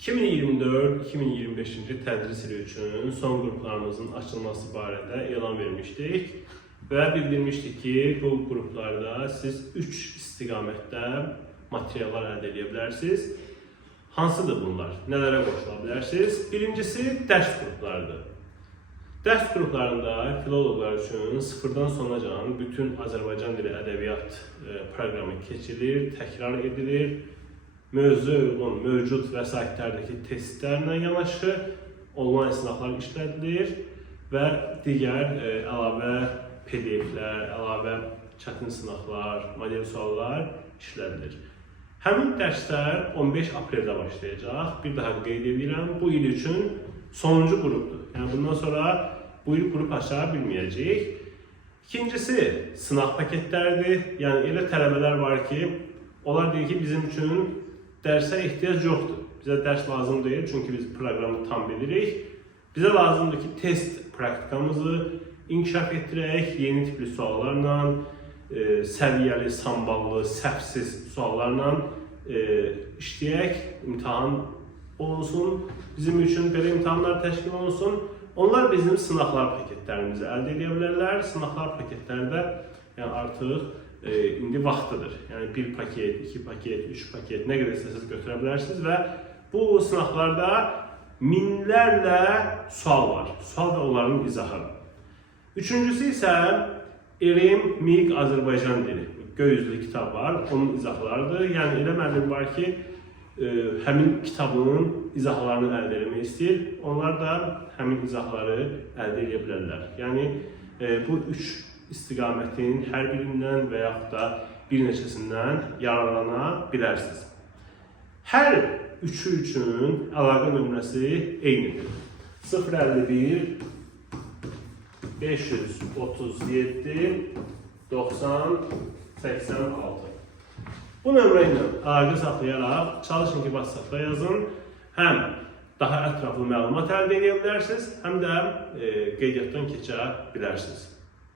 2024-2025-ci tədris ili üçün son qruplarımızın açılması barədə elan vermişdik və bildirmişdik ki, bu qruplarda siz 3 istiqamətdə materiallar əldə edə bilərsiniz. Hansıdır bunlar? Nələrə qoşula bilərsiniz? Birincisi, dərs qruplarıdır. Dərs qruplarında filoloqlar üçün sıfırdan sonacan bütün Azərbaycan dili ədəbiyyat proqramı keçilir, təkrar edilir. Mövzuya uyğun mövcud vəsaitlərdəki testlərlə yanaşı onlayn sınaqlar işlədilir və digər əlavə PDF-lər, əlavə çətin sınaqlar, model suallar işlədilir. Həmin dərslər 15 apreldə başlayacaq. Bir daha qeyd edirəm, bu il üçün sonuncu qrupdur. Yəni bundan sonra bu il qrup aça bilməyəcəyik. İkincisi, sınaq paketləridir. Yəni elə tələbələr var ki, onlar deyir ki, bizim üçün dərsə ehtiyac yoxdur. Bizə dərs lazım deyil, çünki biz proqramı tam bilirik. Bizə lazımdır ki, test praktikamızı inkişaf etdirək, yeni tipli suallarla, səviyyəli, samballı, səhvsiz suallarla işləyək, imtahan olunsun, bizim üçün belə imtahanlar təşkil olunsun. Onlar bizim sınaqlar paketlərimizi əldə edə bilərlər. Sınaqlar paketlərdə yəni artıq indi vaxtıdır. Yəni 1 paket, 2 paket, 3 paket, nə qədər istəsəniz götürə bilərsiniz və bu sınaqlarda minlərlə sual var. Sual və onların izahı. Üçüncüsü isə Elm, MİQ, Azərbaycan dili. Göy üzlü kitab var, onun izahlarıdır. Yəni elə müəllim var ki, həmin kitabın izahlarını əldə etmək istəyir. Onlar da həmin izahları əldə edə bilərlər. Yəni bu 3 istiqamətin hər birindən və yaxud da bir neçəsindən yararlana bilərsiniz. Hər üçü üçün əlaqə nömrəsi eynidir. 051 537 90 86. Bu nömrə ilə əlaqə saxlayaraq çalışın ki, WhatsApp-da yazın. Həm daha ətraflı məlumat əldə edə bilərsiniz, həm də qeydiyyatdan keçə bilərsiniz.